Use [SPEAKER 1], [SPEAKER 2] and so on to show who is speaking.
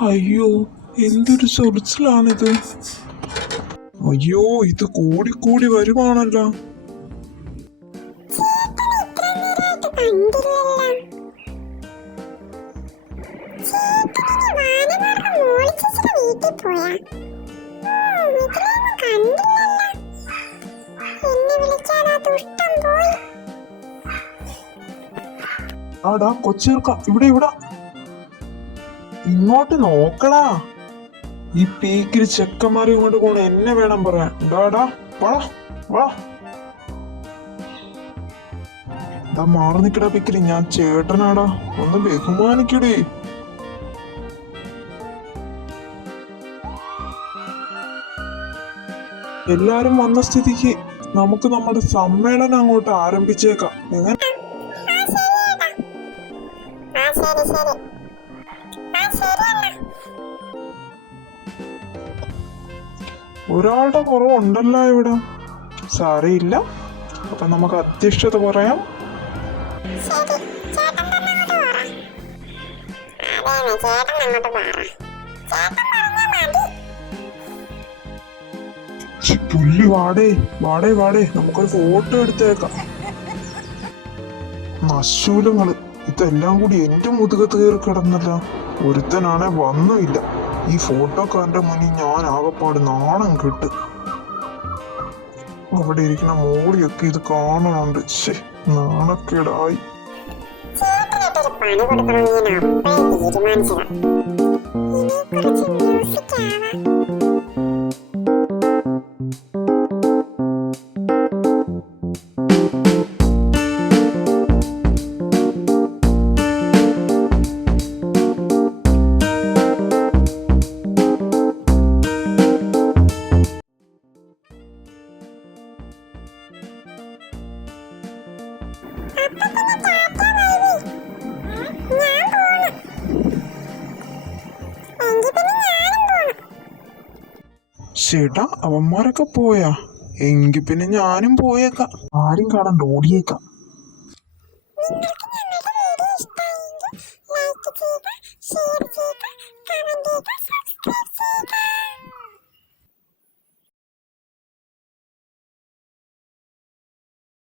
[SPEAKER 1] അയ്യോ എന്തൊരു ചൊറിച്ചിലാണിത്. അയ്യോ ഇത് കൂടി കൂടി വരുവാണല്ലോ ആടാ കൊച്ചേർക്ക ഇവിടെ ഇവിടെ. ഇങ്ങോട്ട് നോക്കടാ. ഈ പീക്കിരി ചെക്കന്മാരെ ഇങ്ങോട്ട് പോണ എന്നെ വേണം പറയാൻ. വള വാ ദാ മാറി നിക്കടാ പീക്കിരി ഞാൻ ചേട്ടനാടാ. ഒന്ന് ബഹുമാനിക്കടേ. എല്ലാരും വന്ന സ്ഥിതിക്ക് നമുക്ക് നമ്മുടെ സമ്മേളനം അങ്ങോട്ട് ആരംഭിച്ചേക്കാം. എങ്ങനെ
[SPEAKER 2] ശരി ശരി
[SPEAKER 3] ആ ശരിയല്ല
[SPEAKER 1] ഒരാളുടെ കുറവുണ്ടല്ലോ ഇവിടെ. സാരയില്ല. അപ്പൊ നമുക്ക് അധ്യക്ഷത പറയാം. ശരി പുല്ല് വാടേ വാടേ വാടേ. നമുക്കൊരു ഫോട്ടോ എടുത്തേക്കാം. നശൂലങ്ങൾ ഇതെല്ലാം കൂടി എന്റെ മുതുകത്ത് കയറി കിടന്നല്ല. ഒരുത്തനാണെ വന്നുമില്ല. ഈ ഫോട്ടോക്കാരന്റെ മുന്നിൽ ഞാൻ ആകെപ്പാട് നാണം കിട്ട്. അവിടെ ഇരിക്കുന്ന മോളിയൊക്കെ ഇത് കാണുന്നുണ്ട് നാണക്കേടായി.
[SPEAKER 4] തീരുമാനിച്ചത്.
[SPEAKER 5] ഇനി കുറച്ച് മ്യൂസിക് ആവാം
[SPEAKER 1] ചേട്ടാ അവന്മാരൊക്കെ പോയാ? എങ്കിൽ പിന്നെ ഞാനും പോയേക്കാം. ആരും കാണണ്ട ഓടിയേക്കാം.
[SPEAKER 6] ഷെയർ ചെയ്യുക കമന്റ് ചെയ്യുക